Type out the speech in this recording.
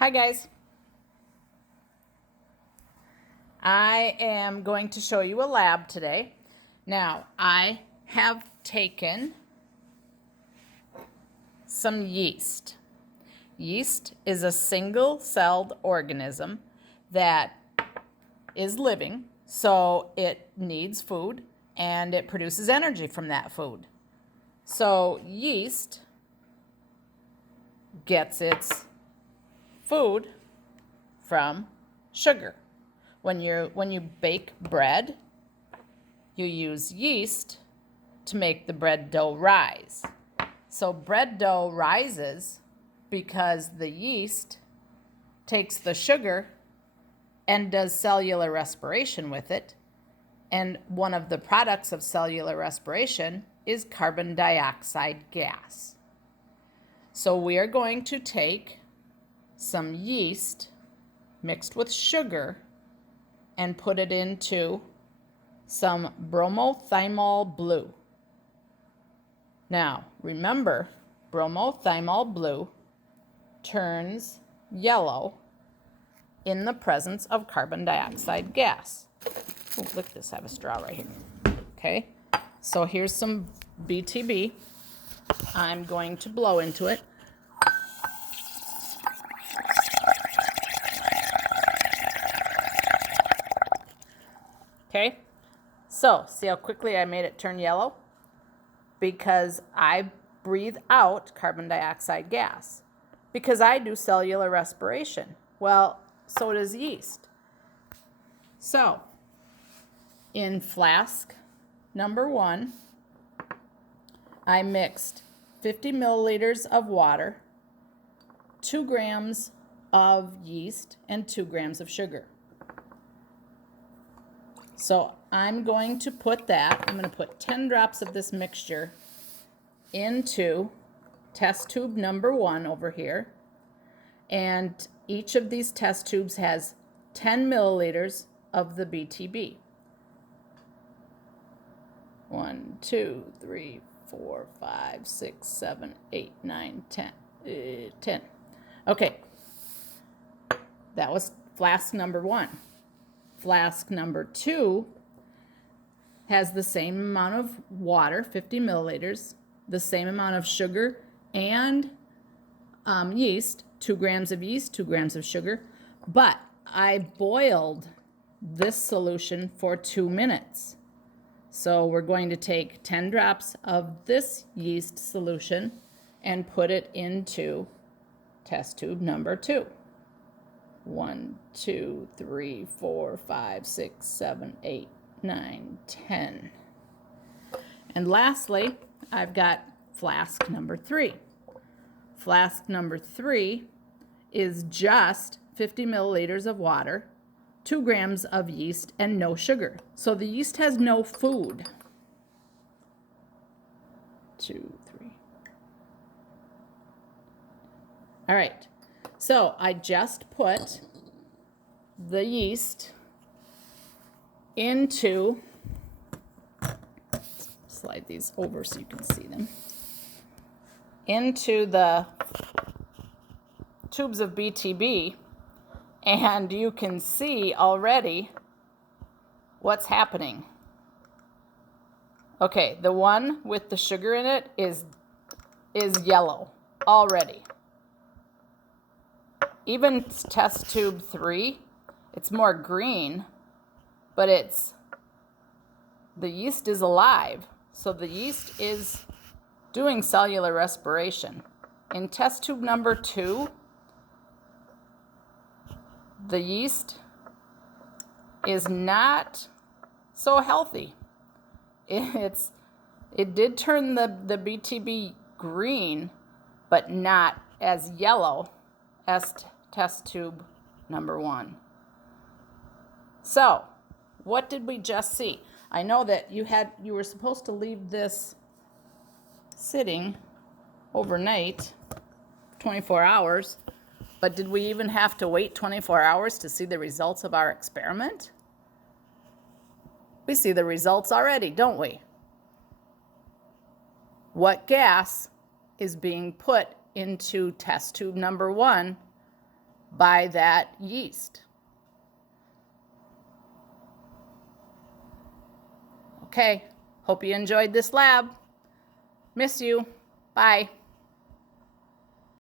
Hi guys. I am going to show you a lab today. Now, I have taken some yeast. Yeast is a single-celled organism that is living, so it needs food and it produces energy from that food. So yeast gets its food from sugar. When you bake bread, you use yeast to make the bread dough rise. So bread dough rises because the yeast takes the sugar and does cellular respiration with it. And one of the products of cellular respiration is carbon dioxide gas. So we are going to take some yeast mixed with sugar and put it into some bromothymol blue. Now, remember, bromothymol blue turns yellow in the presence of carbon dioxide gas. Oh, look at this, I have a straw right here. Okay, so here's some BTB. I'm going to blow into it. Okay, so see how quickly I made it turn yellow? Because I breathe out carbon dioxide gas. Because I do cellular respiration. Well, so does yeast. So, in flask number 1, I mixed 50 milliliters of water, 2 grams of yeast, and 2 grams of sugar. So I'm going to put 10 drops of this mixture into test tube number 1 over here. And each of these test tubes has 10 milliliters of the BTB. 1, 2, 3, 4, 5, 6, 7, 8, 9, 10. 10. Okay. That was flask number 1. Flask number 2 has the same amount of water, 50 milliliters, the same amount of sugar and yeast, 2 grams of yeast, 2 grams of sugar, but I boiled this solution for 2 minutes. So we're going to take 10 drops of this yeast solution and put it into test tube number 2. 1, 2, 3, 4, 5, 6, 7, 8, 9, 10. And lastly, I've got flask number 3. Flask number 3 is just 50 milliliters of water, 2 grams of yeast, and no sugar. So the yeast has no food. 2, 3. All right. So I just put the yeast into, slide these over so you can see them, into the tubes of BTB, and you can see already what's happening. Okay, the one with the sugar in it is yellow already. Even test tube 3, it's more green, but the yeast is alive. So the yeast is doing cellular respiration. In test tube number 2, the yeast is not so healthy. It did turn the BTB green, but not as yellow as test tube number 1. So, what did we just see? I know that you were supposed to leave this sitting overnight, 24 hours, but did we even have to wait 24 hours to see the results of our experiment? We see the results already, don't we? What gas is being put into test tube number 1 by that yeast. Okay, hope you enjoyed this lab. Miss you. Bye.